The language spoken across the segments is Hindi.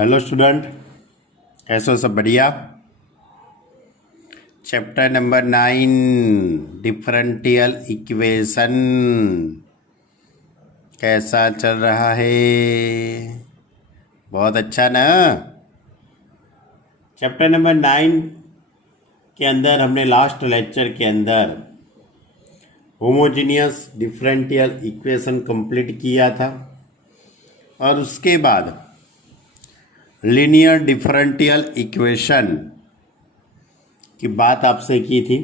हेलो स्टूडेंट, कैसे हो? सब बढ़िया। चैप्टर नंबर 9 डिफरेंशियल इक्वेशन कैसा चल रहा है? बहुत अच्छा ना। चैप्टर नंबर 9 के अंदर हमने लास्ट लेक्चर के अंदर होमोजीनियस डिफरेंशियल इक्वेशन कंप्लीट किया था और उसके बाद लीनियर डिफरेंशियल इक्वेशन की बात आपसे की थी।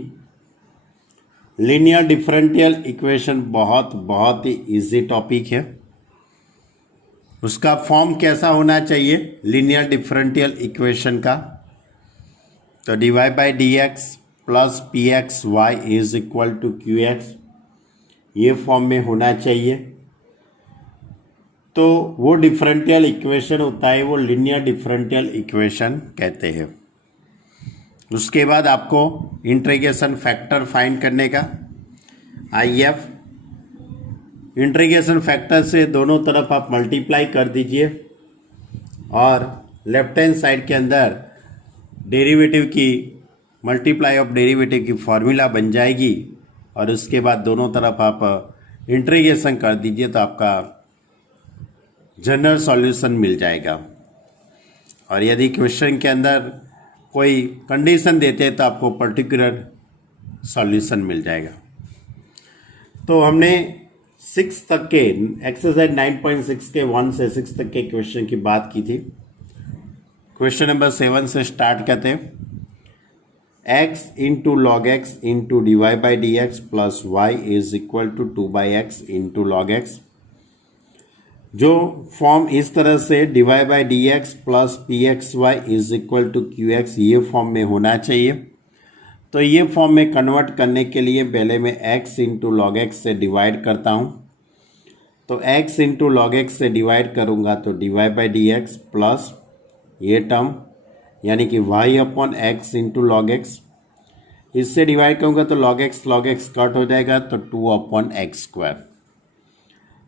लीनियर डिफरेंशियल इक्वेशन बहुत ही इजी टॉपिक है। उसका फॉर्म कैसा होना चाहिए लीनियर डिफरेंशियल इक्वेशन का? तो dy by D x plus P x Y is equal to Q X, ये फॉर्म में होना चाहिए। तो वो डिफरेंशियल इक्वेशन होता है, वो लीनियर डिफरेंशियल इक्वेशन कहते हैं। उसके बाद आपको इंटीग्रेशन फैक्टर फाइंड करने का IF। इंटीग्रेशन फैक्टर से दोनों तरफ आप मल्टीप्लाई कर दीजिए और लेफ्ट हैंड साइड के अंदर डेरिवेटिव की मल्टीप्लाई ऑफ डेरिवेटिव की फॉर्मूला बन जाएगी और उसके बाद दोनों तरफ आप इंटीग्रेशन कर दीजिए तो आपका जनरल सॉल्यूशन मिल जाएगा। और यदि क्वेश्चन के अंदर कोई कंडीशन देते हैं तो आपको पर्टिकुलर सॉल्यूशन मिल जाएगा। तो हमने 6 तक के एक्सरसाइज 9.6 के 1 से 6 तक के क्वेश्चन की बात की थी। क्वेश्चन नंबर 7 से स्टार्ट करते हैं। x into log X into D Y by D x plus Y is equal to 2/x into log X. जो फॉर्म इस तरह से dy by D x plus P x Y is equal to Q X, ये फॉर्म में होना चाहिए। तो ये फॉर्म में कन्वर्ट करने के लिए पहले मैं x इंटू लॉग एक्स से डिवाइड करता हूँ। तो x इंटू लॉग एक्स से डिवाइड करूँगा तो dy by D x plus ये टर्म यानी कि y upon x into log x, इससे डिवाइड करूँगा तो लॉग एक्स कट हो जाएगा तो 2/x²।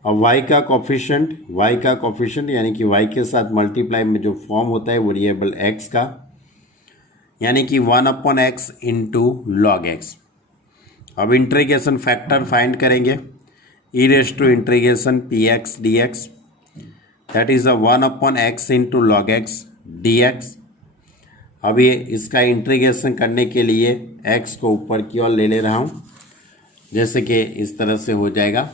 अब y का कोफिशिएंट यानी कि y के साथ मल्टीप्लाई में जो फॉर्म होता है वेरिएबल x का, यानी कि 1/x इंटू लॉग एक्स। अब इंटीग्रेशन फैक्टर फाइंड करेंगे e raise to integration p x D x, that is 1/x into log x D x. अब ये इसका इंटीग्रेशन करने के लिए x को ऊपर की ओर ले रहा हूँ, जैसे कि इस तरह से हो जाएगा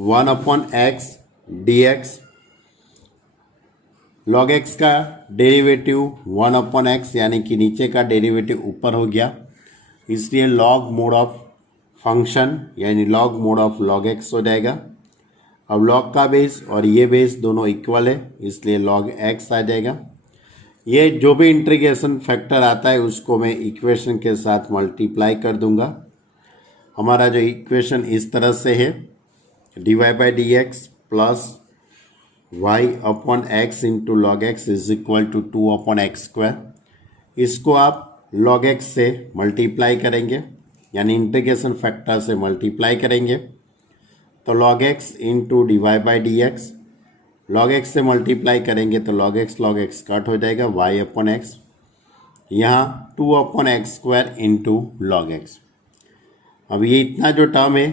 1/x dx। log x का डेरिवेटिव 1/x यानी कि नीचे का डेरिवेटिव ऊपर हो गया, इसलिए log मोड ऑफ फंक्शन यानी log mode of log x हो जाएगा। अब log का बेस और ये बेस दोनों इक्वल है, इसलिए log x आ जाएगा। ये जो भी इंटीग्रेशन फैक्टर आता है उसको मैं इक्वेशन के साथ मल्टीप्लाई कर दूंगा। हमारा जो इक्वेशन इस तरह से है dy by D x plus Y upon x into log X is equal to 2/x²। इसको आप log x से मल्टीप्लाई करेंगे यानी इंटीग्रेशन फैक्टर से मल्टीप्लाई करेंगे तो log x into dy by D x, log x से मल्टीप्लाई करेंगे तो log x कट हो जाएगा y अपॉन एक्स, यहाँ 2/x² इंटू लॉग एक्स। अब ये इतना जो टर्म है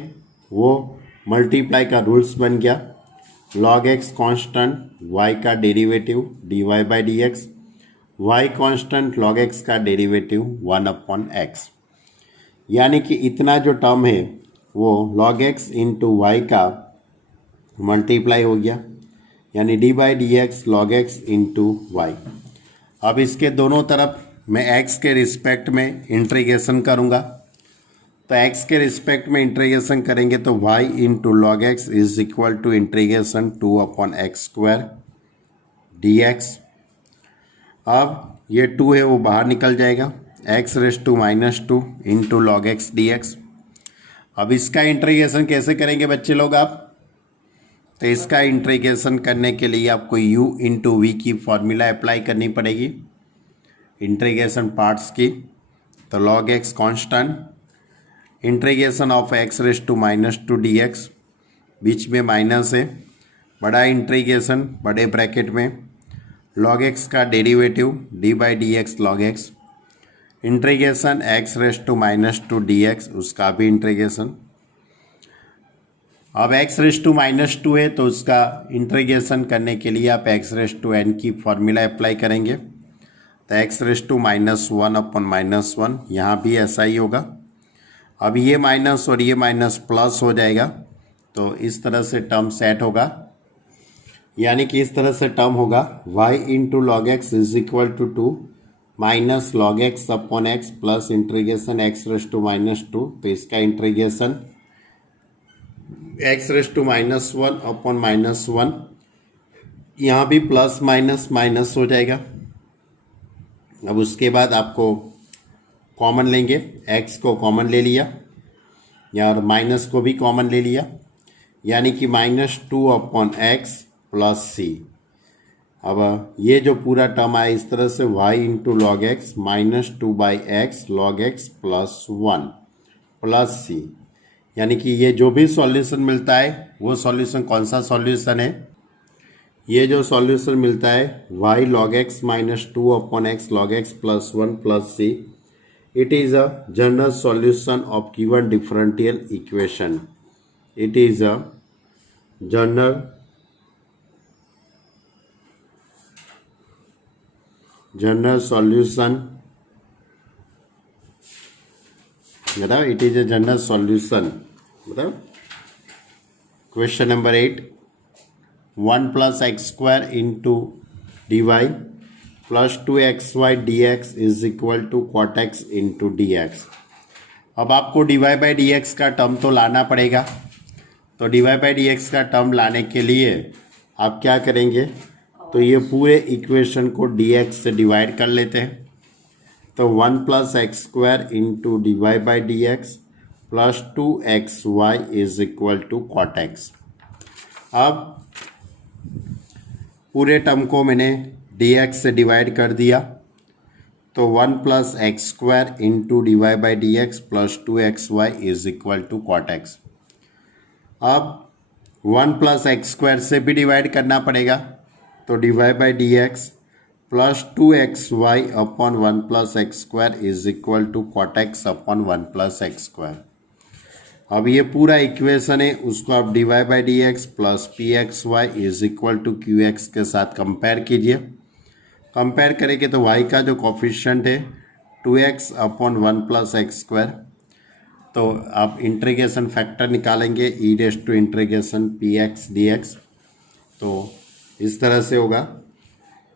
वो मल्टीप्लाई का रूल्स बन गया। log x कांस्टेंट, y का derivative dy by D x, y constant log x का डेरिवेटिव 1/x, यानी कि इतना जो टर्म है वो log x इंटू वाई का मल्टीप्लाई हो गया यानी D by D X log X into Y. अब इसके दोनों तरफ मैं x के रिस्पेक्ट में इंटीग्रेशन करूँगा, तो x के रिस्पेक्ट में इंटीग्रेशन करेंगे तो y into log X is equal to integration 2/x² dx। अब ये 2 है वो बाहर निकल जाएगा, x⁻² into log x D x. अब इसका इंटीग्रेशन कैसे करेंगे बच्चे लोग आप? तो इसका इंटीग्रेशन करने के लिए आपको u इंटू वी की फॉर्मूला अप्लाई करनी पड़ेगी इंटीग्रेशन पार्ट्स की। तो log x constant, integration of x⁻² dx, बीच में माइनस है, बड़ा इंटीग्रेशन बड़े ब्रैकेट में लॉग एक्स का derivative D by D X log X, integration X raise to minus two D X उसका भी इंटीग्रेशन। अब X raise to minus two है तो उसका इंटीग्रेशन करने के लिए आप एक्स रेस टू एन की फॉर्मूला अप्लाई करेंगे, तो X raise to minus one upon minus one, यहाँ भी ऐसा ही होगा। अब ये माइनस और ये माइनस प्लस हो जाएगा, तो इस तरह से टर्म सेट होगा, यानी कि इस तरह से टर्म होगा y into log X is equal to two minus log X upon x plus integration X raise to minus two, तो इसका integration X raise to minus one upon minus one, यहाँ भी प्लस माइनस माइनस हो जाएगा। अब उसके बाद आपको कॉमन लेंगे, x को कॉमन ले लिया या और माइनस को भी कॉमन ले लिया, यानी कि minus two upon x plus सी। अब ये जो पूरा टर्म आया इस तरह से y into log x minus two by x log x plus one plus c, यानी कि ये जो भी सॉल्यूशन मिलता है वो सॉल्यूशन कौन सा सॉल्यूशन है, ये जो सॉल्यूशन मिलता है y log x minus two upon X log x plus one plus C, it is a general solution of given differential equation. It is a general solution, बताओ, it is a general solution, बताओ। Question number 8, 1 plus x square into D Y plus two x Y D x is equal to cot x into D x. अब आपको D Y by D X का टर्म तो लाना पड़ेगा, तो D Y by D X का टर्म लाने के लिए आप क्या करेंगे, तो ये पूरे इक्वेशन को डी एक्स से डिवाइड कर लेते हैं, तो 1 plus x square into D Y by D x plus two x Y is equal to cot x. अब पूरे टर्म को मैंने डी एक्स से डिवाइड कर दिया, तो 1 plus x square into D Y by D x plus two x Y is equal to cot x. अब 1 प्लस एक्स स्क्वायर से भी डिवाइड करना पड़ेगा, तो D Y by D x plus two x Y upon 1 plus x square is equal to cot x upon 1 plus x square. अब ये पूरा इक्वेशन है उसको आप D Y by D x plus P x Y is equal to Q x के साथ कंपेयर कीजिए। कंपेयर करेंगे तो y का जो कोफिशिएंट है 2x upon 1 plus x square, तो आप इंटीग्रेशन फैक्टर निकालेंगे e raise to integration p x D x, तो इस तरह से होगा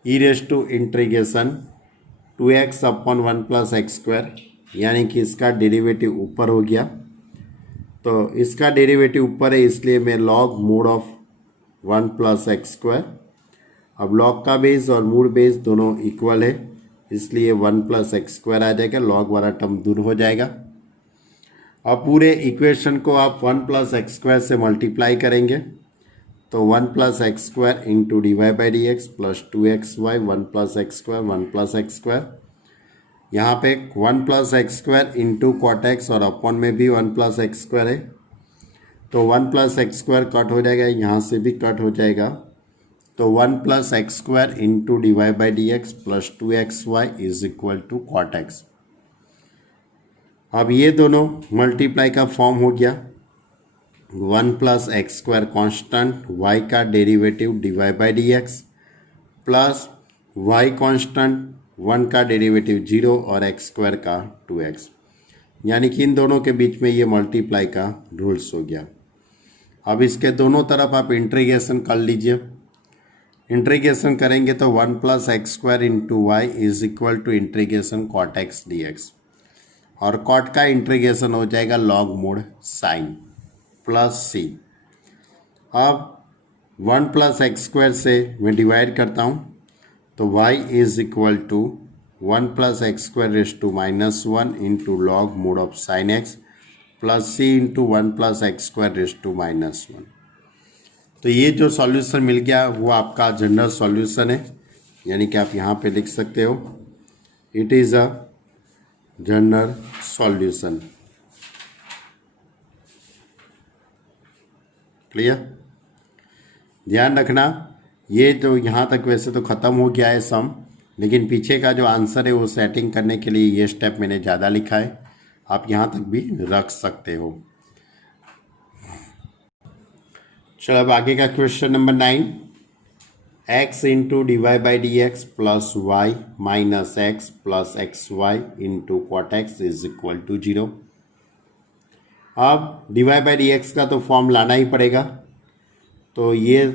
e raise to integration 2x upon 1 plus x square, यानी कि इसका डेरिवेटिव ऊपर हो गया, तो इसका डेरिवेटिव ऊपर है इसलिए मैं log mod of 1 plus x square. अब लॉग का बेस और मूड बेस दोनों इक्वल है इसलिए 1 प्लस एक्स स्क्वायर आ जाएगा, लॉग वाला टर्म दूर हो जाएगा। अब पूरे इक्वेशन को आप 1 प्लस एक्स स्क्वायर से मल्टीप्लाई करेंगे, तो 1 plus x square into D Y by D x plus two x Y 1 plus x square 1 plus x square, यहाँ पे 1 plus x square into cot X और अपॉन में भी 1 प्लस एक्स स्क्वायर है, तो 1 प्लस एक्स स्क्वायर कट हो जाएगा, यहाँ से भी कट हो जाएगा, तो 1 plus x square into D Y by D x plus two x Y is equal to cot x. अब ये दोनों मल्टीप्लाई का फॉर्म हो गया, 1 plus x square constant y का derivative d Y by D x plus y constant 1 का डेरिवेटिव 0 और एक्स स्क्वायर का 2x, यानी कि इन दोनों के बीच में ये मल्टीप्लाई का रूल्स हो गया। अब इसके दोनों तरफ आप इंटीग्रेशन कर लीजिए, इंटीग्रेशन करेंगे तो 1 plus x square into Y is equal to integration cot X D X, और कॉट का इंटीग्रेशन हो जाएगा लॉग मोड साइन प्लस सी। अब 1 प्लस एक्स स्क्वायर से मैं डिवाइड करता हूँ, तो y is equal to 1 plus x square raise to minus one into log mod of sine x plus C into 1 plus x square raise to minus one. तो ये जो सॉल्यूशन मिल गया वो आपका जनरल सॉल्यूशन है, यानी कि आप यहाँ पे लिख सकते हो it is a general solution. Clear? ध्यान रखना ये तो यहाँ तक वैसे तो ख़त्म हो गया है सम, लेकिन पीछे का जो आंसर है वो सेटिंग करने के लिए ये स्टेप मैंने ज़्यादा लिखा है, आप यहाँ तक भी रख सकते हो। चलो अब आगे का question number 9, x into D Y by D x plus Y minus X plus X Y into cot X is equal to 0। अब D Y by D X का तो फॉर्म लाना ही पड़ेगा, तो ये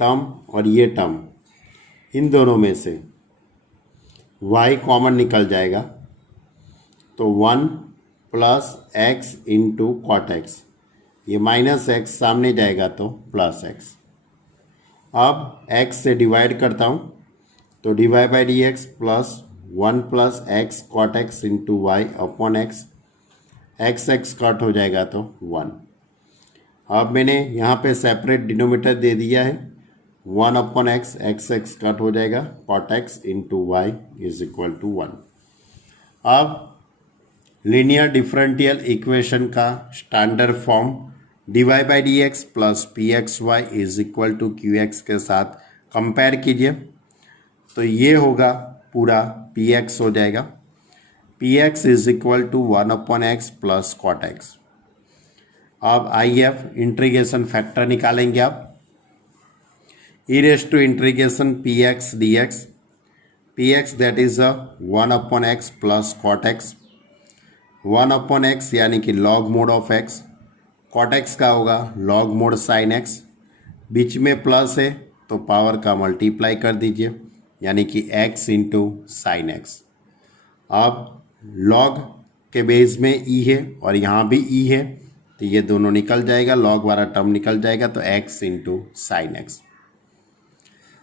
टर्म और ये टर्म, इन दोनों में से y कॉमन निकल जाएगा, तो 1 plus x into cot x, ये माइनस एक्स सामने जाएगा तो प्लस एक्स। अब x से डिवाइड करता हूँ, तो D Y by D x plus 1 plus x cot x into y upon x, x x cut हो जाएगा तो 1। अब मैंने यहाँ पे सेपरेट डिनोमीटर दे दिया है, 1 upon x, x x cut हो जाएगा, cot x into Y is equal to 1। अब लीनियर डिफरेंशियल इक्वेशन का standard form d Y by D x plus P x Y is equal to Q x के साथ कंपेयर कीजिए, तो ये होगा पूरा पी एक्स हो जाएगा, p x is equal to 1 upon x plus cot x. अब आई एफ इंटीग्रेशन फैक्टर निकालेंगे आप, e raise to integration p x D x, p x that is 1 upon x plus cot x, 1 upon x यानी कि log mod of x, cot x का होगा लॉग मोड साइन एक्स, बीच में प्लस है तो पावर का मल्टीप्लाई कर दीजिए, यानी कि x इंटू साइन एक्स। अब लॉग के बेस में ई है और यहाँ भी ई है, तो ये दोनों निकल जाएगा, लॉग वाला टर्म निकल जाएगा, तो x इंटू साइन एक्स।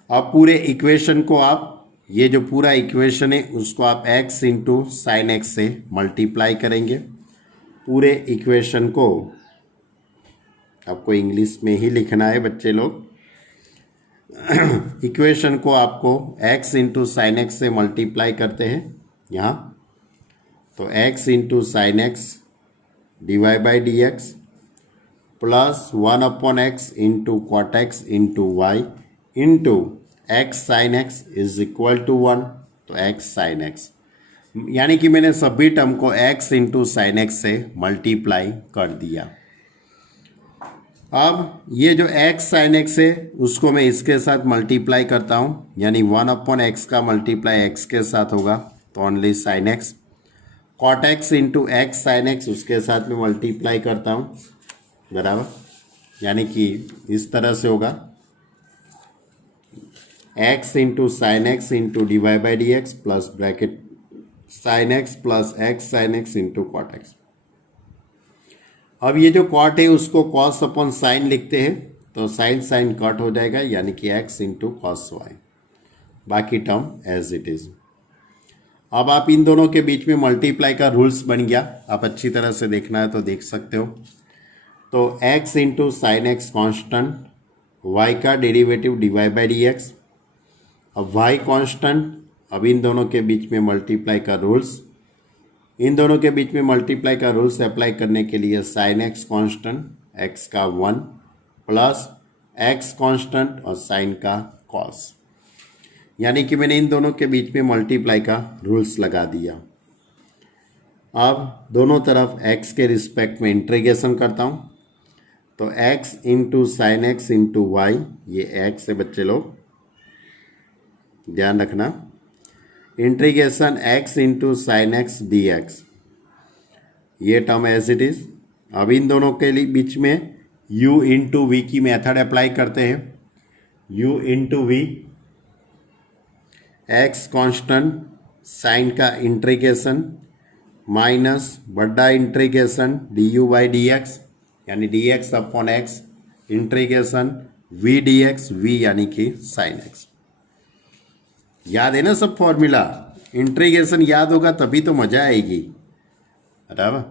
अब पूरे इक्वेशन को आप, ये जो पूरा इक्वेशन है उसको आप x इंटू साइन एक्स से मल्टीप्लाई करेंगे। पूरे इक्वेशन को आपको इंग्लिश में ही लिखना है बच्चे लोग, इक्वेशन को आपको x इंटू साइन एक्स से मल्टीप्लाई करते हैं यहाँ, तो x into sine x d Y by D x plus 1 upon x into cot x into y into x sine x is equal to 1, तो x साइन एक्स, यानी कि मैंने सभी टर्म को x इंटू साइन एक्स से मल्टीप्लाई कर दिया। अब ये जो x साइन एक्स है उसको मैं इसके साथ मल्टीप्लाई करता हूँ, यानी 1 अपॉन एक्स का मल्टीप्लाई x के साथ होगा, तो only sine x, cot x into x sine x उसके साथ में मल्टीप्लाई करता हूँ, बराबर, यानी कि इस तरह से होगा x into sine x into D Y by D x plus bracket sine x plus x sine x into cot x. अब ये जो कॉट है उसको कॉस अपॉन साइन लिखते हैं, तो साइन साइन कट हो जाएगा, यानी कि x इंटू कॉस वाई, बाकी टर्म एज इट इज। अब आप इन दोनों के बीच में मल्टीप्लाई का रूल्स बन गया, आप अच्छी तरह से देखना है तो देख सकते हो। तो x into sine x constant, y का derivative d Y by D x, अब y कॉन्स्टेंट, अब इन दोनों के बीच में मल्टीप्लाई का रूल्स, इन दोनों के बीच में मल्टीप्लाई का रूल्स अप्लाई करने के लिए साइन एक्स कॉन्स्टेंट, x का 1 प्लस x कॉन्स्टेंट और साइन का कॉस, यानी कि मैंने इन दोनों के बीच में मल्टीप्लाई का रूल्स लगा दिया। अब दोनों तरफ x के रिस्पेक्ट में इंटीग्रेशन करता हूँ, तो x into sine x into y, ये x है बच्चे लोग, ध्यान रखना, integration x into sine x D x, ये टर्म एज इट इज। अब इन दोनों के बीच में u इंटू वी की मेथड अप्लाई करते हैं, u into v, x constant, sine का इंटीग्रेशन माइनस बड़ा integration d u by D x, यानी d x upon x integration v d x, v यानी कि साइन एक्स। याद है ना सब फॉर्मूला, इंटीग्रेशन याद होगा तभी तो मजा आएगी, बराबर।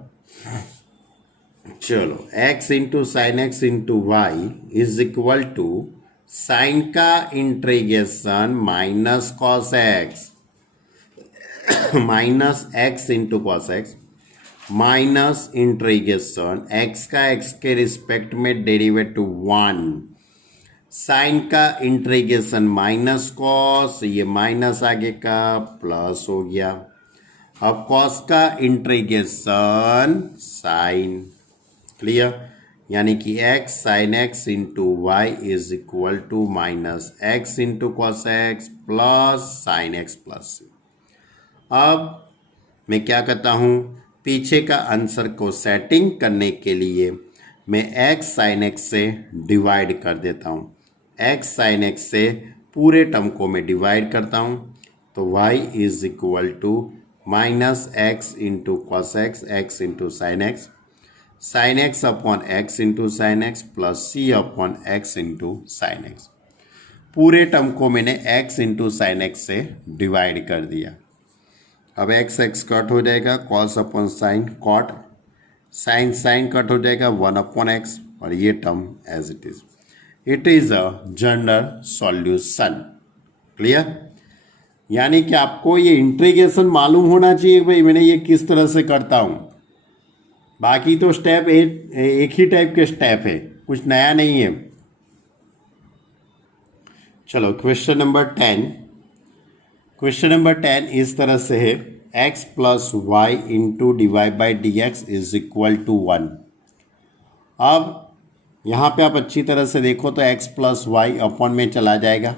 चलो x into sine x into Y is equal to sine का integration minus cos x minus x into cos x minus integration x का एक्स के रिस्पेक्ट में डेरिवेटिव 1 साइन का इंटीग्रेशन माइनस कॉस, ये माइनस आगे का प्लस हो गया। अब कॉस का इंटीग्रेशन साइन, क्लियर, यानी कि x साइन x into Y is equal to minus x into cos x plus sine x plus. अब मैं क्या करता हूँ, पीछे का आंसर को सेटिंग करने के लिए मैं x साइन x से डिवाइड कर देता हूँ। x साइन x से पूरे टर्म को मैं डिवाइड करता हूँ, तो y is equal to minus x into cos x, x into sine x, sine x upon x into sine x plus c upon x into sine x. पूरे टर्म को मैंने x इंटू साइन एक्स से डिवाइड कर दिया। अब x x कट हो जाएगा, cos upon sine cot, sine sine cut हो जाएगा, 1 अपॉन एक्स, और ये term as it is. It is a general solution, clear. यानी कि आपको ये इंटीग्रेशन मालूम होना चाहिए भाई मैंने ये किस तरह से करता हूँ। बाकी तो स्टेप एक ही टाइप के स्टेप है, कुछ नया नहीं है। चलो क्वेश्चन नंबर 10। क्वेश्चन नंबर 10 इस तरह से है, x plus y into divide by D x is equal to 1। अब यहाँ पे आप अच्छी तरह से देखो तो x प्लस वाई अपॉन में चला जाएगा,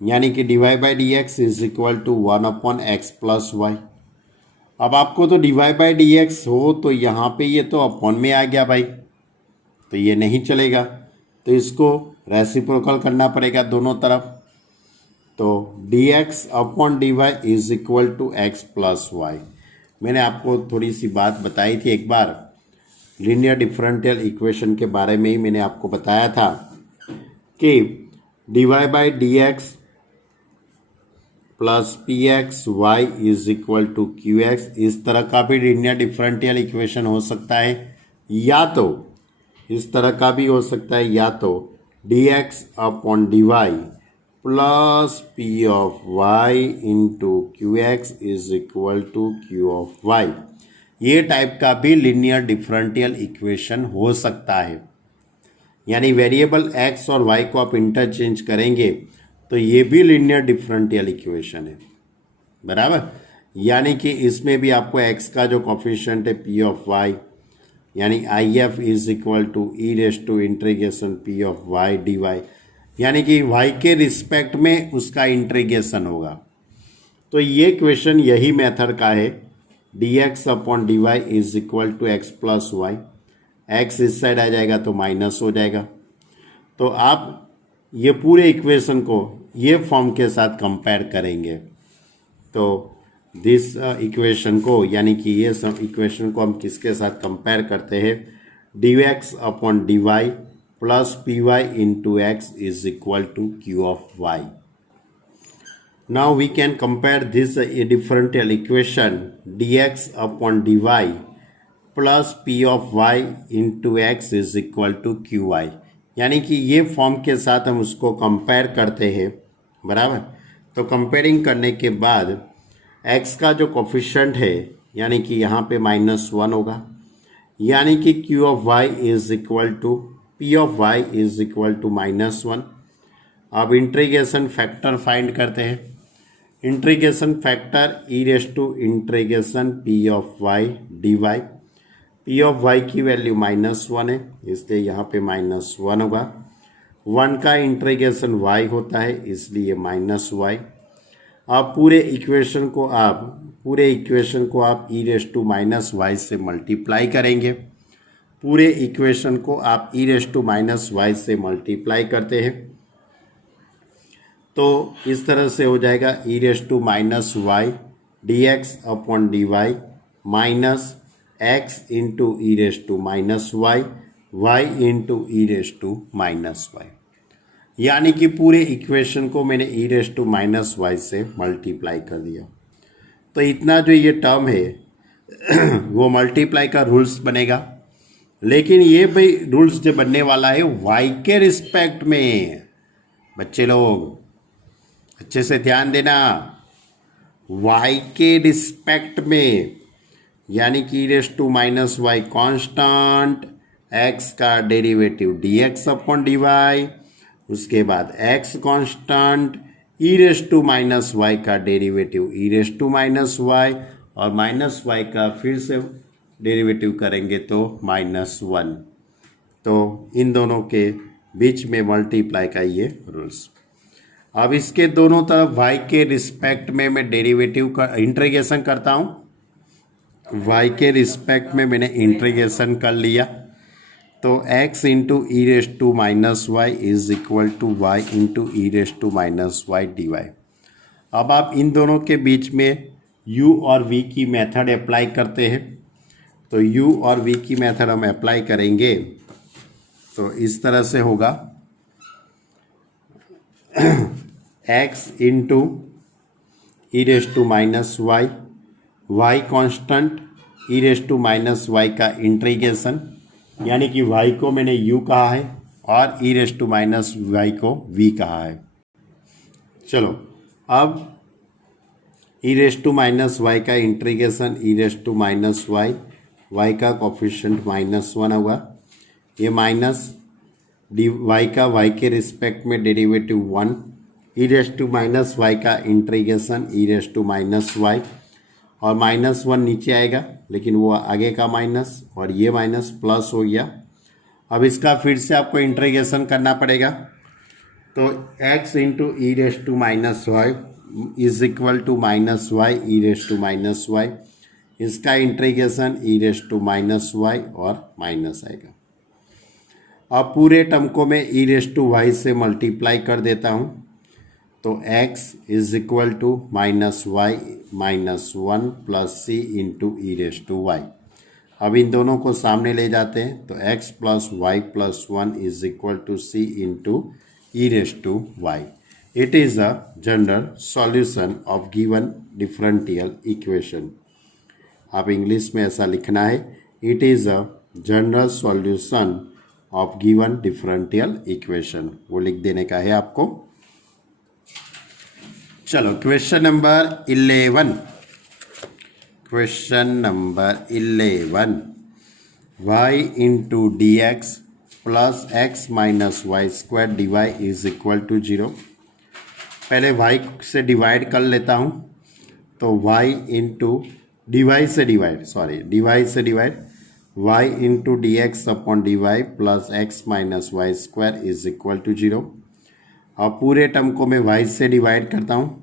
यानी कि divide by D x is equal to 1 upon x plus y. अब आपको तो डिवाइड बाई डी एक्स हो तो यहाँ पे ये तो अपॉन में आ गया भाई, तो ये नहीं चलेगा, तो इसको रेसिप्रोकल करना पड़ेगा दोनों तरफ। तो d x upon d y is equal to x plus y. मैंने आपको थोड़ी सी बात बताई थी एक बार, लीनियर डिफरेंशियल इक्वेशन के बारे में ही मैंने आपको बताया था कि d Y by D x plus P x Y is equal to Q x, इस तरह का भी लीनियर डिफरेंशियल इक्वेशन हो सकता है, या तो इस तरह का भी हो सकता है, या तो d x upon d Y plus p of y into q x is equal to q of y. ये टाइप का भी लीनियर डिफरेंशियल इक्वेशन हो सकता है, यानी वेरिएबल एक्स और वाई को आप इंटरचेंज करेंगे तो ये भी लीनियर डिफरेंशियल इक्वेशन है, बराबर। यानी कि इसमें भी आपको एक्स का जो कोफिशिएंट है पी ऑफ वाई, यानी I F is equal to e raise to integration p of y d y, यानी कि वाई के रिस्पेक्ट में उसका इंटीग्रेशन होगा। तो ये क्वेश्चन यही मेथड का है, d x upon d y is equal to x plus y, x इस साइड आ जाएगा तो माइनस हो जाएगा। तो आप ये पूरे इक्वेशन को ये फॉर्म के साथ कंपेयर करेंगे, तो दिस इक्वेशन को, यानी कि ये सब इक्वेशन को हम किसके साथ कंपेयर करते हैं, d x upon d Y plus p y into x is equal to q of y. Now we can compare this differential equation d x upon d Y plus p of y into x is equal to q y, यानी कि ये फॉर्म के साथ हम उसको कंपेयर करते हैं, बराबर। तो कंपेयरिंग करने के बाद x का जो कोफिशिएंट है, यानी कि यहाँ पे -1 होगा, यानी कि q of y is equal to p of y is equal to -1। अब इंटीग्रेशन फैक्टर फाइंड करते हैं। Integration factor e raise to integration p of y d y, p of y की वैल्यू -1 है, इसलिए यहाँ पे -1 होगा। 1 का इंटीग्रेशन y होता है, इसलिए -y। अब पूरे इक्वेशन को आप ई रेस टू -y से मल्टीप्लाई करेंगे। पूरे इक्वेशन को आप ई रेस टू -y से मल्टीप्लाई करते हैं तो इस तरह से हो जाएगा e raise to -y d x upon d y minus x into e raise to -y y into e raise to -y, यानी कि पूरे इक्वेशन को मैंने ई रेस टू -y से मल्टीप्लाई कर दिया। तो इतना जो ये टर्म है वो मल्टीप्लाई का रूल्स बनेगा, लेकिन ये भाई रूल्स जो बनने वाला है y के रिस्पेक्ट में। बच्चे लोग अच्छे से ध्यान देना, y के रिस्पेक्ट में, यानी कि e raise to -y constant, x का डेरिवेटिव dx अपॉन dy उसके बाद x constant e raise to minus y का derivative e raise to minus y और माइनस वाई का फिर से डेरिवेटिव करेंगे तो -1। तो इन दोनों के बीच में मल्टीप्लाई का ये रूल्स। अब इसके दोनों तरफ y के रिस्पेक्ट में मैं डेरिवेटिव का इंटीग्रेशन करता हूँ। y के रिस्पेक्ट में मैंने इंटीग्रेशन कर लिया तो x into e raise to minus y is equal to y into e raise to minus y d y. अब आप इन दोनों के बीच में u और v की मेथड अप्लाई करते हैं। तो u और v की मेथड हम अप्लाई करेंगे तो इस तरह से होगा x into e raise to minus y, y constant e raise to minus y का इंटीग्रेशन, यानी कि y को मैंने u कहा है और e raise to minus y को v कहा है। चलो अब e raise to minus y का integration e raise to minus y, y का कोफिशिएंट -1 होगा, ये माइनस डी वाई का वाई के रिस्पेक्ट में derivative 1, e raise to minus y का integration e raise to minus y और -1 नीचे आएगा लेकिन वो आगे का माइनस और ये माइनस प्लस हो गया। अब इसका फिर से आपको इंटीग्रेशन करना पड़ेगा तो x into e raise to minus y is equal to minus y e raise to minus y, इसका integration e raise to minus y और माइनस आएगा। अब पूरे टर्म को मैं ई रेस टू वाई से मल्टीप्लाई कर देता हूँ तो x is equal to minus y minus 1 plus C into e raise to y. अब इन दोनों को सामने ले जाते हैं तो x plus y plus 1 is equal to c into e raise to y. It is a general solution of given differential equation. आप इंग्लिश में ऐसा लिखना है, it is a general solution of given differential equation, वो लिख देने का है आपको। चलो question number 11, question number 11, y into D x plus x minus y square d y is equal to 0। पहले y से डिवाइड कर लेता हूँ तो y इंटू डी वाई से divide y into D x upon d Y plus x minus y square is equal to 0। अब पूरे टर्म को मैं y से डिवाइड करता हूँ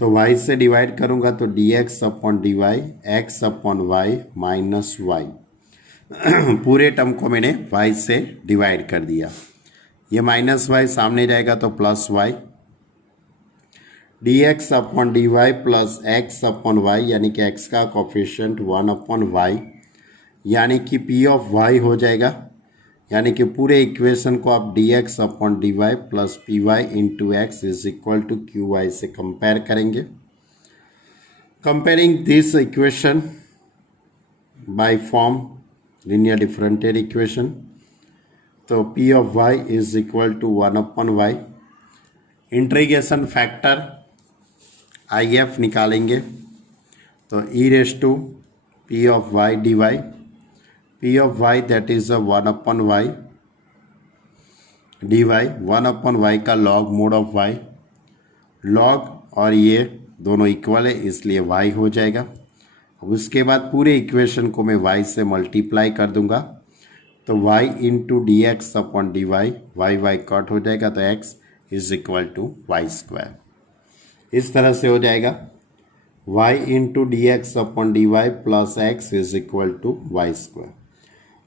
तो y से डिवाइड करूँगा तो d x upon d y x upon y minus y. पूरे टर्म को मैंने y से डिवाइड कर दिया, ये माइनस वाई सामने जाएगा तो plus y, D x upon d Y plus x upon y यानी कि x का कोफिशिएंट 1 अपॉन वाई यानी कि p ऑफ y हो जाएगा। यानी कि पूरे इक्वेशन को आप d x upon d Y plus p y into x is equal to q y से कंपेयर करेंगे। Comparing this equation by form linear differential equation तो p of y is equal to 1 upon y, integration factor I F निकालेंगे तो e raise to p of y d y, p of y that is a 1 upon y dy, 1 upon y का log mode of y, log और ये दोनों इक्वल है इसलिए y हो जाएगा। अब उसके बाद पूरे इक्वेशन को मैं y से मल्टीप्लाई कर दूंगा तो y into D x upon d y, y cut हो जाएगा तो x is equal to y square. इस तरह से हो जाएगा y into D x upon d Y plus x is equal to y square.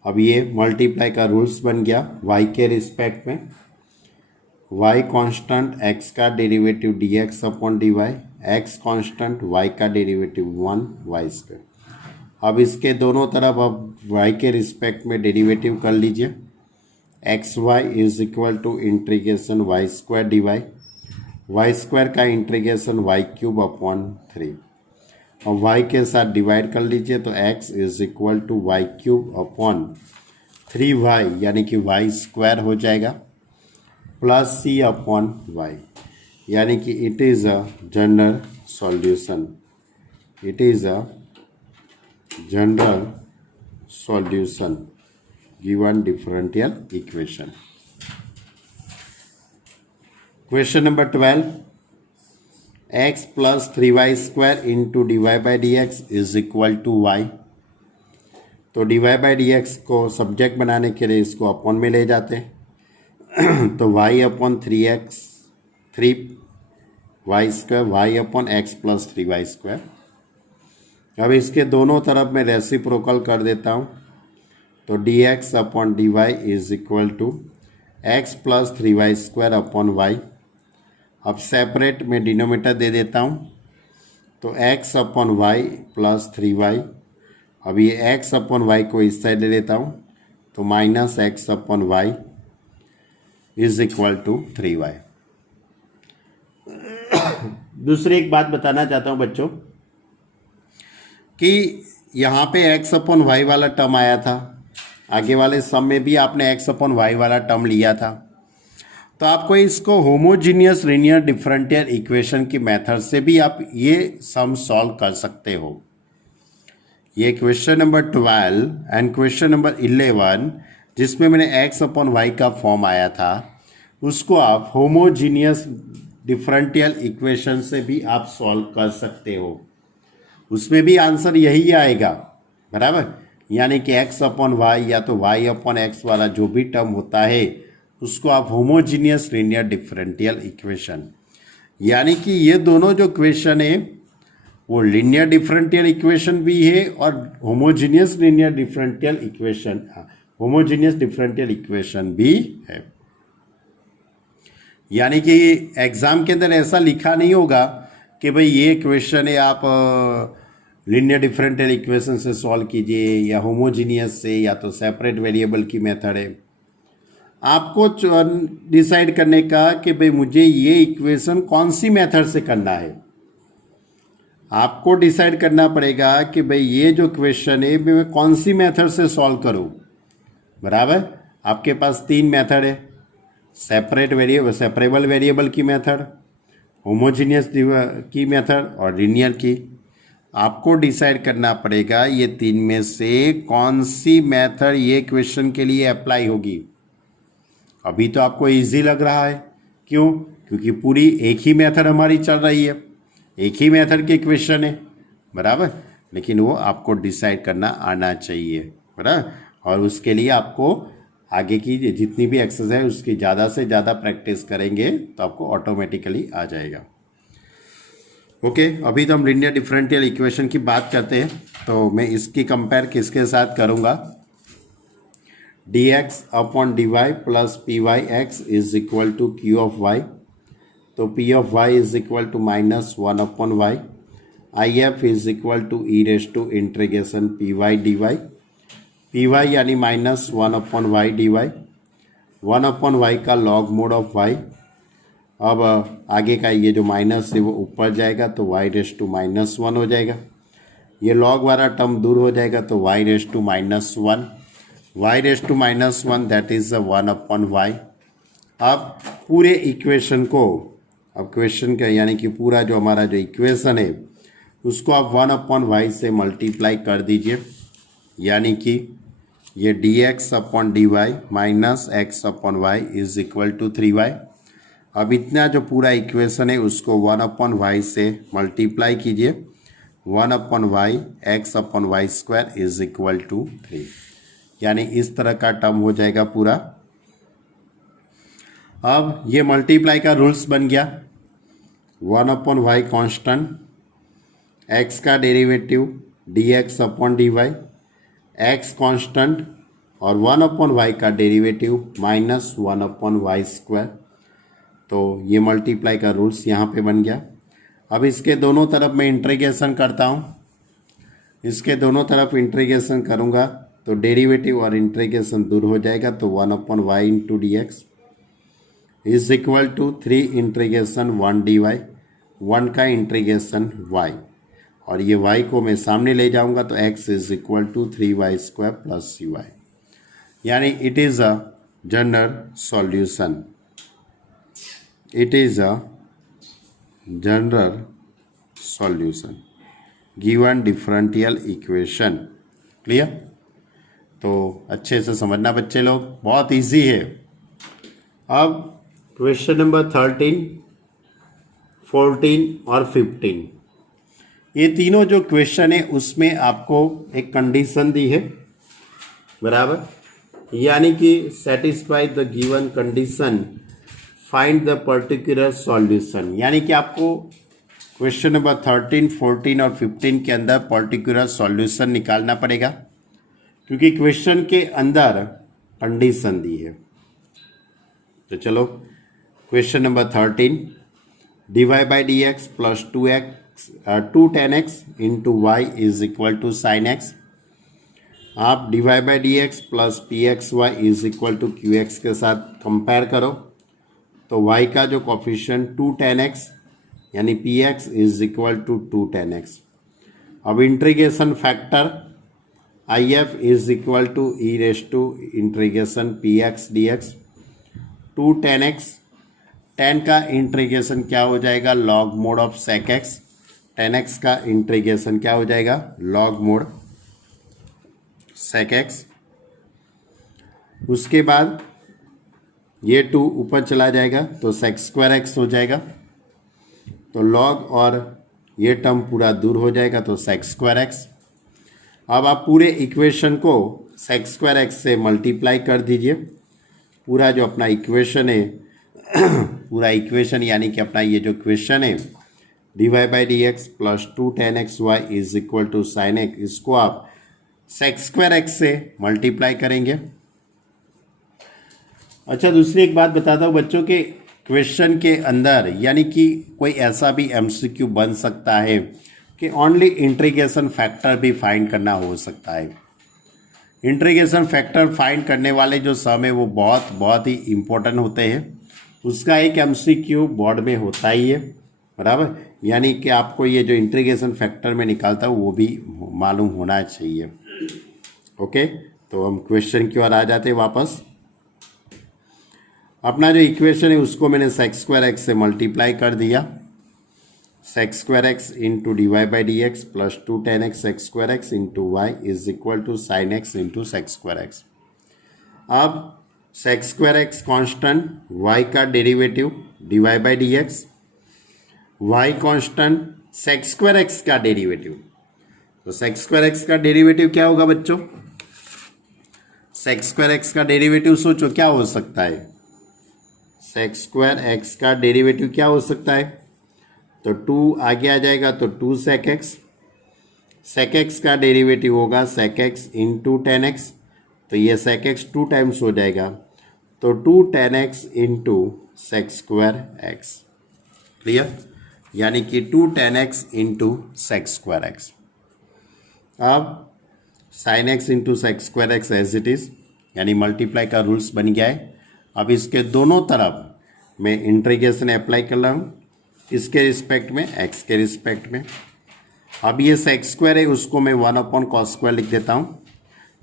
अब ये मल्टीप्लाई का रूल्स बन गया y के रिस्पेक्ट में, y कांस्टेंट x का derivative d x upon d y, x constant y का डेरिवेटिव 1 वाई स्क्वायर। अब इसके दोनों तरफ अब y के रिस्पेक्ट में डेरिवेटिव कर लीजिए, x Y is equal to integration y square d y square का इंटीग्रेशन वाई क्यूब अपॉन 3 और y के साथ डिवाइड कर लीजिए तो x is equal to y cube upon 3y यानी कि y स्क्वायर हो जाएगा प्लस c अपॉन y यानी कि it is a general solution, it is a general solution given differential equation. Question number 12, x plus 3y² into dy/dx is equal to y। तो dy/dx को सब्जेक्ट बनाने के लिए इसको अपॉन में ले जाते हैं तो y/3x 3y², y/x plus 3y²। अब इसके दोनों तरफ मैं रेसिप्रोकल कर देता हूँ तो dx/dy is equal to x plus 3y² upon y। अब सेपरेट में डिनोमीटर दे देता हूँ तो x/y प्लस 3y। अब ये x/y को इस साइड ले लेता हूँ तो minus x/y is equal to 3y। दूसरी एक बात बताना चाहता हूँ बच्चों कि यहाँ पे x/y वाला टर्म आया था, आगे वाले सम में भी आपने x/y वाला टर्म लिया था, तो आपको इसको होमोजीनियस लीनियर डिफरेंशियल इक्वेशन की मेथड से भी आप ये सम सॉल्व कर सकते हो। ये question number 12 and question number 11 जिसमें मैंने x/y का फॉर्म आया था उसको आप होमोजीनियस डिफरेंशियल इक्वेशन से भी आप सॉल्व कर सकते हो। उसमें भी आंसर यही आएगा, बराबर। यानी कि x/y या तो y/x वाला जो भी टर्म होता है उसको आप होमोजीनियस लीनियर डिफरेंशियल इक्वेशन, यानी कि ये दोनों जो क्वेश्चन है वो लीनियर डिफरेंशियल इक्वेशन भी है और homogeneous linear differential equation, homogeneous differential equation भी है। यानी कि एग्जाम के अंदर ऐसा लिखा नहीं होगा कि भाई ये क्वेश्चन है आप लीनियर डिफरेंशियल इक्वेशन से सॉल्व कीजिए या होमोजीनियस से या तो सेपरेट वेरिएबल की मेथड है। आपको डिसाइड करने का कि भाई मुझे ये इक्वेशन कौन सी मेथड से करना है। आपको डिसाइड करना पड़ेगा कि भाई ये जो क्वेश्चन है मैं कौन सी मेथड से सॉल्व करूं, बराबर। आपके पास 3 मेथड है, सेपरेबल वेरिएबल की मेथड, होमोजीनियस की मेथड और लीनियर की। आपको डिसाइड करना पड़ेगा ये 3 में से कौन सी मेथड ये क्वेश्चन के लिए अप्लाई होगी। अभी तो आपको इजी लग रहा है, क्यों? क्योंकि पूरी एक ही मेथड हमारी चल रही है, एक ही मेथड के क्वेश्चन है, बराबर। लेकिन वो आपको डिसाइड करना आना चाहिए, बराबर। और उसके लिए आपको आगे की जितनी भी एक्सरसाइज उसकी ज़्यादा से ज़्यादा प्रैक्टिस करेंगे तो आपको ऑटोमेटिकली आ जाएगा। ओके, अभी तो हम लीनियर डिफरेंशियल इक्वेशन की बात करते हैं, तो मैं इसकी कंपेयर किसके साथ करूँगा? dx/dy plus py(x) is equal to q(y). तो p(y) is equal to -1/y। if is equal to e⁻इंटीग्रेशन py/dy। py यानी -1/y dy, 1/y का log mod ऑफ y। अब आगे का ये जो माइनस है वो ऊपर जाएगा तो y⁻1 हो जाएगा। ये log वाला टर्म दूर हो जाएगा तो y⁻1, y⁻1 that is 1/y। अब पूरे इक्वेशन को, अब क्वेश्चन का यानी कि पूरा जो हमारा जो इक्वेशन है उसको आप 1/y से मल्टीप्लाई कर दीजिए, यानी कि ये dx/dy minus x/y is equal to 3y। अब इतना जो पूरा इक्वेशन है उसको 1/y से मल्टीप्लाई कीजिए, 1/y x/y² is equal to 3, यानी इस तरह का टर्म हो जाएगा पूरा। अब ये मल्टीप्लाई का रूल्स बन गया, 1/y कांस्टेंट, x का डेरिवेटिव dx/dy, x कांस्टेंट और 1/y का डेरिवेटिव -1/y²। तो ये मल्टीप्लाई का रूल्स यहाँ पे बन गया। अब इसके दोनों तरफ मैं इंटीग्रेशन करता हूँ, इसके दोनों तरफ इंटीग्रेशन करूँगा तो डेरिवेटिव और इंटीग्रेशन दूर हो जाएगा, तो 1/y into dx is equal to 3 integration 1 dy, 1 का इंटीग्रेशन y, और ये y को मैं सामने ले जाऊंगा तो x is equal to 3y² plus cy, यानी it is a general solution, it is a general solution given differential equation. Clear? तो अच्छे से समझना बच्चे लोग, बहुत इजी है। अब क्वेश्चन नंबर 13, 14 और 15, ये तीनों जो क्वेश्चन है उसमें आपको एक कंडीशन दी है, बराबर, यानी कि satisfy the given condition, find the particular solution, यानी कि आपको क्वेश्चन नंबर 13, 14 और 15 के अंदर पर्टिकुलर सॉल्यूशन निकालना पड़ेगा, क्योंकि क्वेश्चन के अंदर कंडीशन दी है। तो चलो question number 13, dy by D x plus 2 tan x into Y is equal to sine x. आप dy by D x plus P x Y is equal to Q x के साथ कंपेयर करो, तो y का जो कॉफिशिएंट 2 tan x यानी p x is equal to 2 tan x। अब integration factor I F is equal to e raise to integration p x D x. 2 tan x, tan का इंटीग्रेशन क्या हो जाएगा, log mod of sec x. tan x का इंटीग्रेशन क्या हो जाएगा, लॉग मोड सेक एक्स। उसके बाद ये 2 ऊपर चला जाएगा तो सेक स्क्वायर एक्स हो जाएगा, तो लॉग और ये टर्म पूरा दूर हो जाएगा तो सेक स्क्वायर एक्स। अब आप पूरे इक्वेशन को सेक स्क्वायर एक्स से मल्टीप्लाई कर दीजिए। पूरा जो अपना इक्वेशन है पूरा इक्वेशन यानी कि अपना ये जो क्वेश्चन है dy by D x plus 2 tan x y is equal to sine x, इसको आप सेक स्क्वायर एक्स से मल्टीप्लाई करेंगे। अच्छा, दूसरी एक बात बताता हूँ बच्चों के क्वेश्चन के अंदर, यानी कि कोई ऐसा भी एमसीक्यू बन सकता है कि ओनली इंटीग्रेशन फैक्टर भी फाइंड करना हो सकता है। इंटीग्रेशन फैक्टर फाइंड करने वाले जो सम है वो बहुत ही इम्पोर्टेंट होते हैं। उसका एक एमसीक्यू बोर्ड में होता ही है, बराबर, यानी कि आपको ये जो इंटीग्रेशन फैक्टर में निकालता हूँ वो भी मालूम होना चाहिए। ओके, तो हम क्वेश्चन की ओर आ जाते हैं वापस। अपना जो इक्वेशन है उसको मैंने सेक स्क्वायर एक्स से मल्टीप्लाई कर दिया। Sec square x into D Y by D x plus 2 tan x sec square x into Y is equal to sine x into sec square x. अब sec square x constant, y का derivative d Y by D x, y constant, sec square x का डेरिवेटिव। तो सेक स्क्वायर एक्स का डेरिवेटिव क्या होगा बच्चों, सेक स्क्वायर एक्स का डेरिवेटिव सोचो क्या हो सकता है, सेक स्क्वायर एक्स का डेरिवेटिव क्या हो सकता है, तो 2 आगे आ जाएगा तो 2 सेक एक्स, सेक एक्स का डेरिवेटिव होगा sec x into tan x, तो ये सेक एक्स 2 टाइम्स हो जाएगा, तो 2 tan x into sec square x. Clear, यानी कि 2 tan x into sec square x. अब sine x into sec square x as it is, यानी मल्टीप्लाई का रूल्स बन गया है। अब इसके दोनों तरफ मैं इंटीग्रेशन अप्लाई कर रहा हूँ, इसके रिस्पेक्ट में, एक्स के रिस्पेक्ट में। अब ये सेक स्क्वायर है उसको मैं 1 अपॉन कॉस स्क्वायर लिख देता हूँ,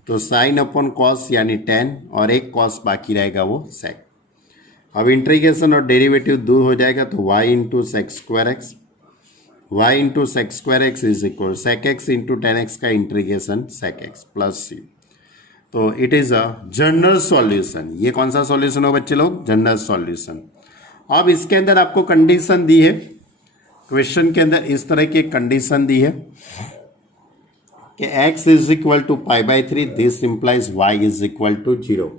तो साइन अपॉन कॉस यानी 10 और एक कॉस बाकी रहेगा वो सेक। अब इंटीग्रेशन और डेरिवेटिव दूर हो जाएगा तो y into sec square x, Y into sec square x is equal sec x into tan x का integration sec x plus c. तो it is a general solution. ये कौन सा सॉल्यूशन हो बच्चे लोग, जनरल सॉल्यूशन। अब इसके अंदर आपको कंडीशन दी है, क्वेश्चन के अंदर इस तरह की कंडीशन दी है कि x is equal to π/3, this implies y is equal to 0,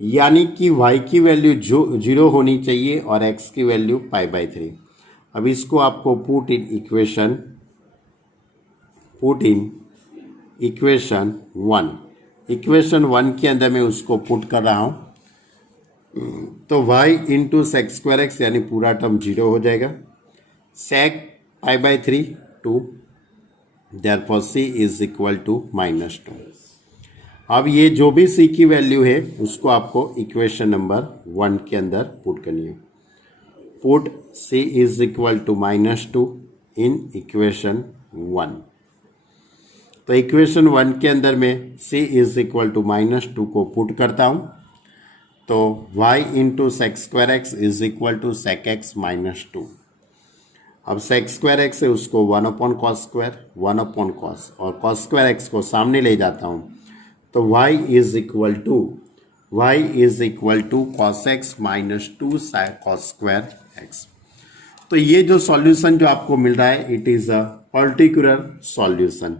यानी कि y की वैल्यू जो 0 होनी चाहिए और x की वैल्यू π/3। अब इसको आपको पुट इन इक्वेशन 1, इक्वेशन 1 के अंदर मैं उसको पुट कर रहा हूँ, तो y into sec square x यानी पूरा टर्म 0 हो जाएगा, sec π/3 2, therefore c is equal to -2। अब ये जो भी c की वैल्यू है उसको आपको इक्वेशन नंबर 1 के अंदर पुट करनी है। Put c is equal to -2 in equation 1। तो इक्वेशन 1 के अंदर मैं c इज इक्वल टू -2 को पुट करता हूँ, तो y into sec square x is equal to sec x -2। अब सेक स्क्वायर एक्स है उसको 1 upon cos square, 1 upon cos, और कॉस स्क्वायर एक्स को सामने ले जाता हूँ, तो y is equal to y is equal to cos x minus 2 cos square x. तो ये जो सॉल्यूशन जो आपको मिल रहा है it is a particular solution,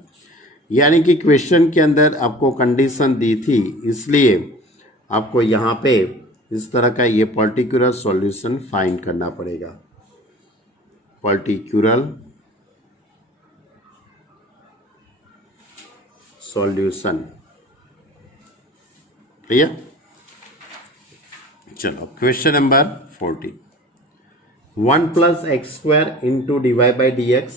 यानी कि क्वेश्चन के अंदर आपको कंडीशन दी थी, इसलिए आपको यहाँ पे इस तरह का ये पर्टिकुलर सॉल्यूशन फाइंड करना पड़ेगा। Particular solution, clear. चलो question number 40, 1 plus x square into D Y by D x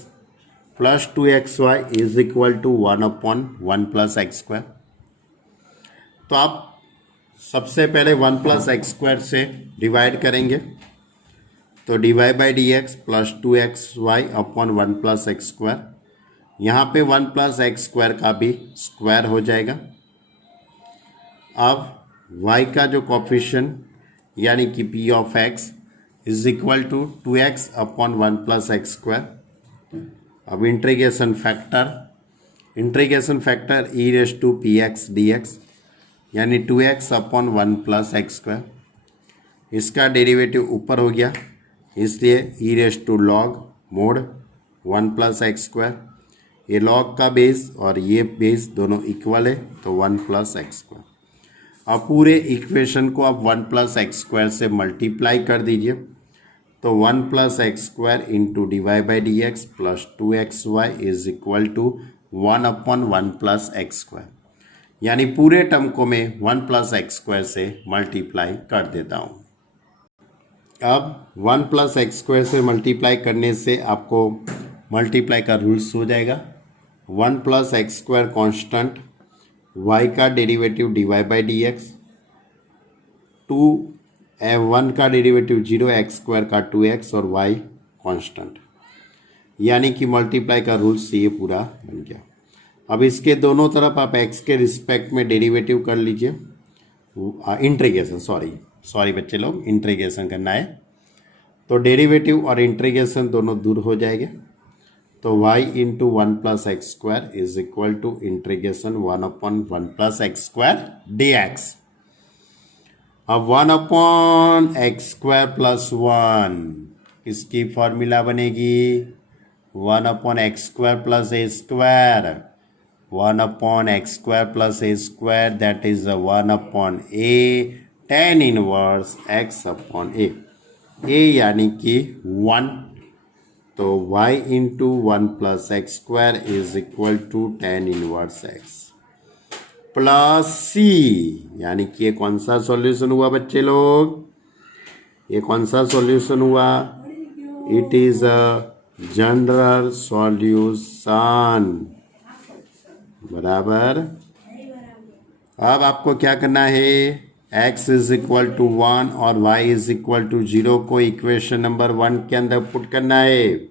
plus 2xy is equal to 1/1 plus x square. तो आप सबसे पहले 1 प्लस एक्स स्क्वायर से डिवाइड करेंगे, तो D Y by D x plus 2xy upon 1 plus x square. यहाँ पे 1 प्लस एक्स स्क्वायर का भी स्क्वायर हो जाएगा। अब y का जो कॉफिशिएंट यानी कि p of x is equal to 2x upon 1 plus x square. अब integration factor e raise to p x D x यानी 2x upon 1 plus x square. इसका डेरिवेटिव ऊपर हो गया, इसलिए e raise to log mod 1 plus x square. ये लॉग का बेस और ये बेस दोनों इक्वल है, तो 1 प्लस एक्स स्क्वायर। अब पूरे इक्वेशन को आप 1 प्लस एक्स स्क्वायर से मल्टीप्लाई कर दीजिए, तो 1 plus x square into D Y by D x plus 2xy is equal to 1 upon 1 plus x square, यानी पूरे टर्म को मैं 1 प्लस एक्स स्क्वायर से मल्टीप्लाई कर देता हूँ। अब 1 प्लस एक्स स्क्वायर से मल्टीप्लाई करने से आपको मल्टीप्लाई का रूल्स हो जाएगा। 1 plus x square constant, y का derivative d Y by D x, 1 का डेरिवेटिव 0, एक्स स्क्वायर का 2x और y कांस्टेंट, यानी कि मल्टीप्लाई का रूल्स ये पूरा बन गया। अब इसके दोनों तरफ आप x के रिस्पेक्ट में डेरिवेटिव कर लीजिए, इंटीग्रेशन, सॉरी बच्चे लोग, इंटीग्रेशन करना है, तो डेरिवेटिव और इंटीग्रेशन दोनों दूर हो जाएंगे। तो y into 1 plus x square is equal to integration 1 upon 1 plus x square d x. अब 1 अपॉन एक्स स्क्वायर प्लस 1 इसकी फॉर्मूला बनेगी 1 upon x square plus a square, 1 upon x square plus a square, that is 1 upon a tan inverse x upon a यानी कि 1। तो y into 1 plus x square is equal to tan inverse x plus c, यानी कि ये कौन सा सॉल्यूशन हुआ बच्चे लोग, ये कौन सा सॉल्यूशन हुआ, it is a general solution, बराबर। अब आपको क्या करना है, x इज इक्वल टू 1 और y इज इक्वल टू 0 को इक्वेशन नंबर 1 के अंदर पुट करना है।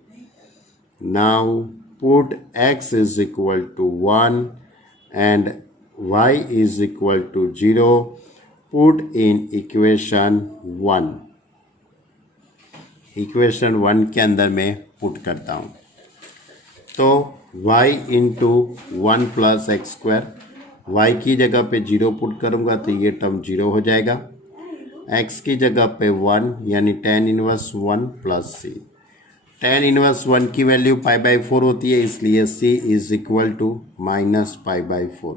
Now put x is equal to 1 and y is equal to 0, put in equation 1। Equation 1 के अंदर मैं पुट करता हूँ, तो y into 1 plus x square, y की जगह पे 0 पुट करूँगा तो ये टर्म 0 हो जाएगा, x की जगह पे 1 यानी tan inverse 1 plus c। tan inverse 1 की वैल्यू π/4 होती है, इसलिए c is equal to minus π/4।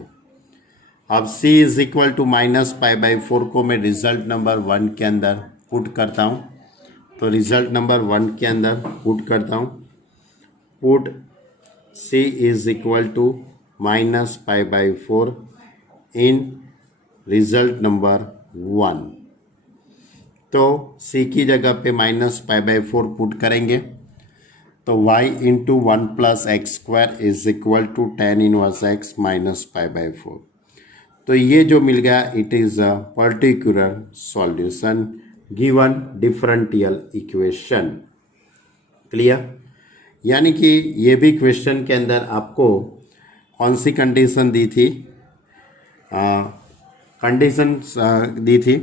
अब c is equal to minus π/4 को मैं रिजल्ट नंबर 1 के अंदर पुट करता हूँ, तो रिजल्ट नंबर 1 के अंदर पुट करता हूँ, put c is equal to minus π/4 in result number 1। तो c की जगह पे माइनस π/4 पुट करेंगे, तो y into 1 plus x square is equal to tan inverse x minus π/4। तो ये जो मिल गया it is a particular solution given differential equation, clear. यानी कि ये भी क्वेश्चन के अंदर आपको कौन सी कंडीशन दी थी, कंडीशन दी थी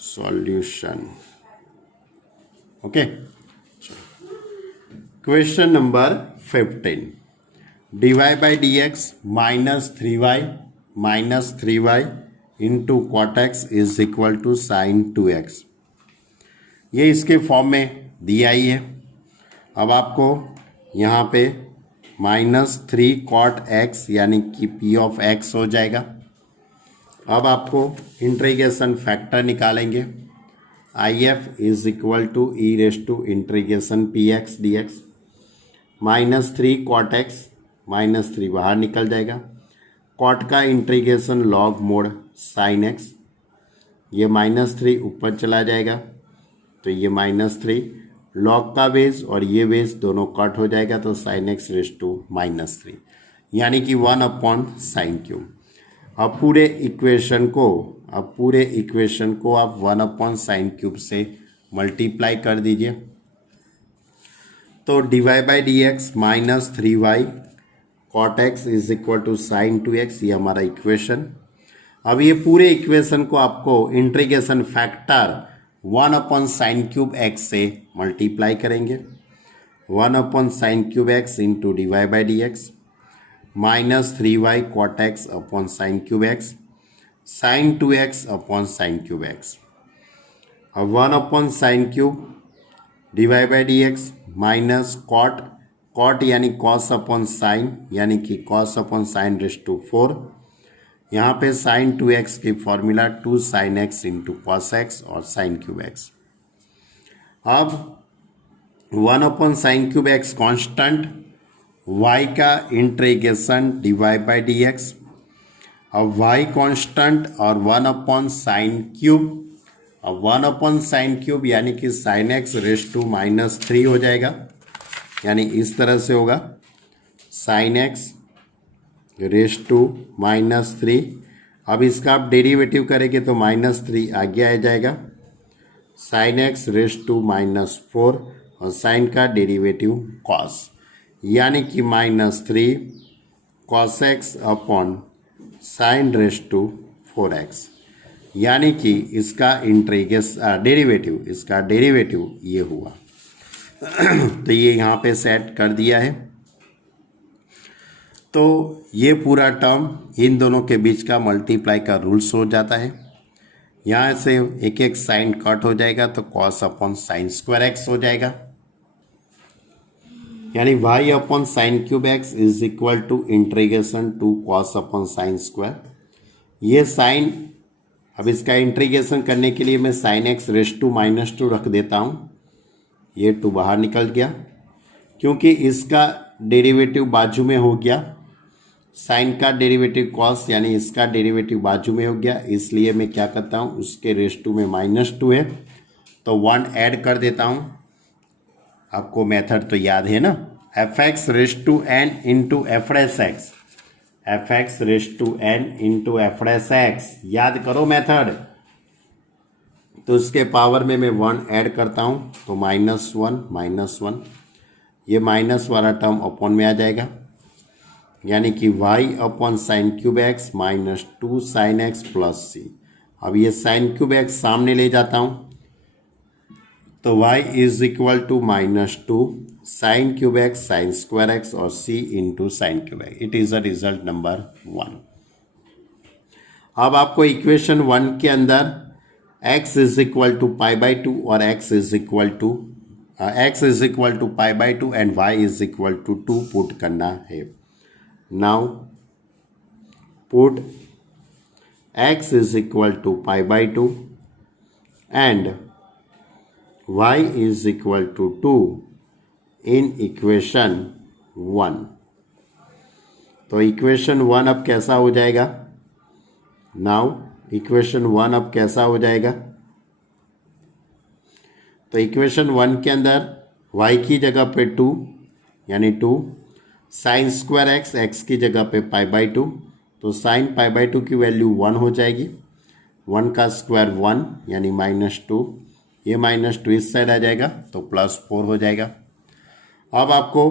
solution, okay. Question number 15, dy by D x minus three y into cot x is equal to sine 2x। ये इसके फॉर्म में दिया ही है। अब आपको यहाँ पे -3 कॉट एक्स यानी कि p ऑफ x हो जाएगा। अब आपको इंटीग्रेशन फैक्टर निकालेंगे। IF is equal to e raise to integration px dx। -3 cot x -3 बाहर निकल जाएगा। कॉट का integration log mod sine x, ये -3 ऊपर चला जाएगा तो ये -3 लॉग का बेस और ये बेस दोनों कट हो जाएगा तो साइन x रेस टू -3 यानी कि 1/sin³। अब पूरे इक्वेशन को आप 1/sin³ से मल्टीप्लाई कर दीजिए तो dy by D x -3y cot x is equal to sine 2x, ये हमारा इक्वेशन। अब ये पूरे इक्वेशन को आपको इंटीग्रेशन फैक्टर 1/sin³ x से मल्टीप्लाई करेंगे। 1/sin³ x into dy by D x -3y cot x upon sin³ x sin 2x upon sin³ x। अब 1/sin³ dy by D x minus cot यानी कॉस अपॉन साइन यानी कि cos upon sine raise to 4। यहाँ पे sin 2x की formula 2 sin x into cos x और sin³ x। अब 1/sin³ x कॉन्स्टेंट, y का integration dy by D x. अब y कांस्टेंट और 1/sin³। अब 1/sin³ यानी कि sin x रेस टू -3 हो जाएगा, यानी इस तरह से होगा sin x रेस टू -3। अब इसका आप डेरिवेटिव करेंगे तो -3 आगे आ जाएगा, sin x रेस टू -4 और sin का डेरिवेटिव cos यानी कि -3 cos x upon sin raise to 4x यानी कि इसका डेरिवेटिव ये हुआ। तो ये यहाँ पे सेट कर दिया है। तो ये पूरा टर्म इन दोनों के बीच का मल्टीप्लाई का रूल्स हो जाता है। यहाँ से एक एक साइन कट हो जाएगा तो cos अपॉन sin² x हो जाएगा, यानी y upon sin³ x is equal to integration two cos upon sin²। ये साइन, अब इसका इंटीग्रेशन करने के लिए मैं sin x रेस टू -2 रख देता हूँ, ये 2 बाहर निकल गया क्योंकि इसका डेरिवेटिव बाजू में हो गया। साइन का डेरिवेटिव कॉस यानी इसका डेरिवेटिव बाजू में हो गया, इसलिए मैं क्या करता हूँ उसके रेस टू में -2 है तो 1 ऐड कर देता हूँ। आपको मेथड तो याद है ना, fx raise to n into f'(x), fx raise to n into f'(x), याद करो मेथड। तो उसके पावर में मैं 1 ऐड करता हूँ तो -1, ये माइनस वाला टर्म अपॉन में आ जाएगा, यानी कि y upon sin³ x -2 sin x plus c। अब ये sin³ x सामने ले जाता हूँ तो y is equal to -2 sin³ x sin² x और c into sin³ x। It is a result number 1। अब आपको इक्वेशन 1 के अंदर x इज इक्वल टू π/2 और x is equal to π/2 and y is equal to 2 put करना है। Now put x is equal to π/2 and y is equal to 2 in equation 1। तो इक्वेशन 1 अब कैसा हो जाएगा? नाउ इक्वेशन 1 अब कैसा हो जाएगा? तो इक्वेशन 1 के अंदर y की जगह पे 2 यानी 2 sin² x की जगह पे π/2, तो sin π/2 की वैल्यू 1 हो जाएगी। 1 का स्क्वायर 1 यानी -2, ये -2 इस साइड आ जाएगा तो +4 हो जाएगा। अब आपको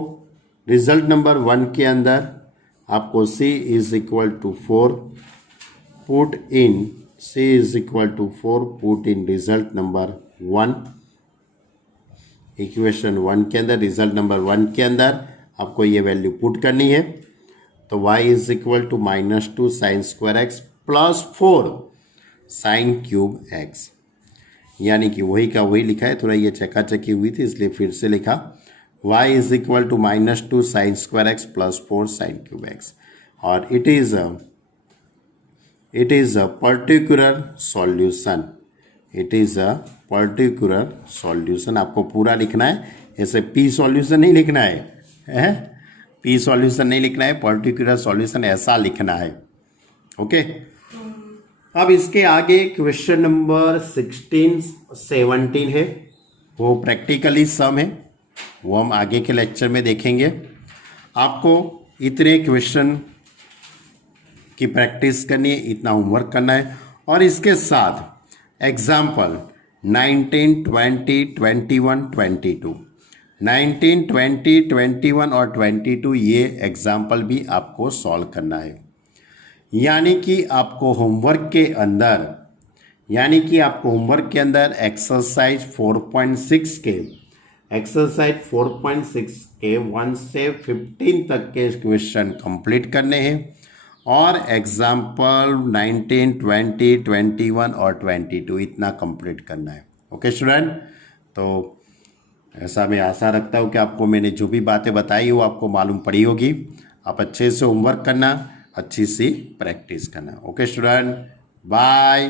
रिजल्ट नंबर 1 के अंदर आपको c is equal to 4 put in result number 1। Equation 1 के अंदर रिजल्ट नंबर 1 के अंदर आपको ये वैल्यू पुट करनी है। तो y is equal to -2 sine square x plus 4 sine cube x, यानी कि वही का वही लिखा है, थोड़ा ये चकाचकी हुई थी इसलिए फिर से लिखा y is equal to -2 sine square x plus 4 sine cube x, और it is a particular solution, it is a particular solution. आपको पूरा लिखना है, ऐसे पी सॉल्यूशन नहीं लिखना है, पी सॉल्यूशन नहीं लिखना है, पर्टिकुलर सॉल्यूशन ऐसा लिखना है। ओके, अब इसके आगे क्वेश्चन नंबर 16 17 है, वो प्रैक्टिकली सम है, वो हम आगे के लेक्चर में देखेंगे। आपको इतने क्वेश्चन की प्रैक्टिस करनी है, इतना होमवर्क करना है, और इसके साथ एग्जाम्पल 19, 20, 21, 22, 19, 20, 21 और 22 ये एग्जाम्पल भी आपको सॉल्व करना है। यानी कि आपको होमवर्क के अंदर एक्सरसाइज 4.6 के 1 से 15 तक के क्वेश्चन कंप्लीट करने हैं, और एग्जाम्पल 19, 20, 21 और 22 इतना कंप्लीट करना है। ओके स्टूडेंट, तो ऐसा मैं आशा रखता हूँ कि आपको मैंने जो भी बातें बताई वो आपको मालूम पड़ी होगी। आप अच्छे से होमवर्क करना, अच्छी सी प्रैक्टिस करना। Okay student, bye.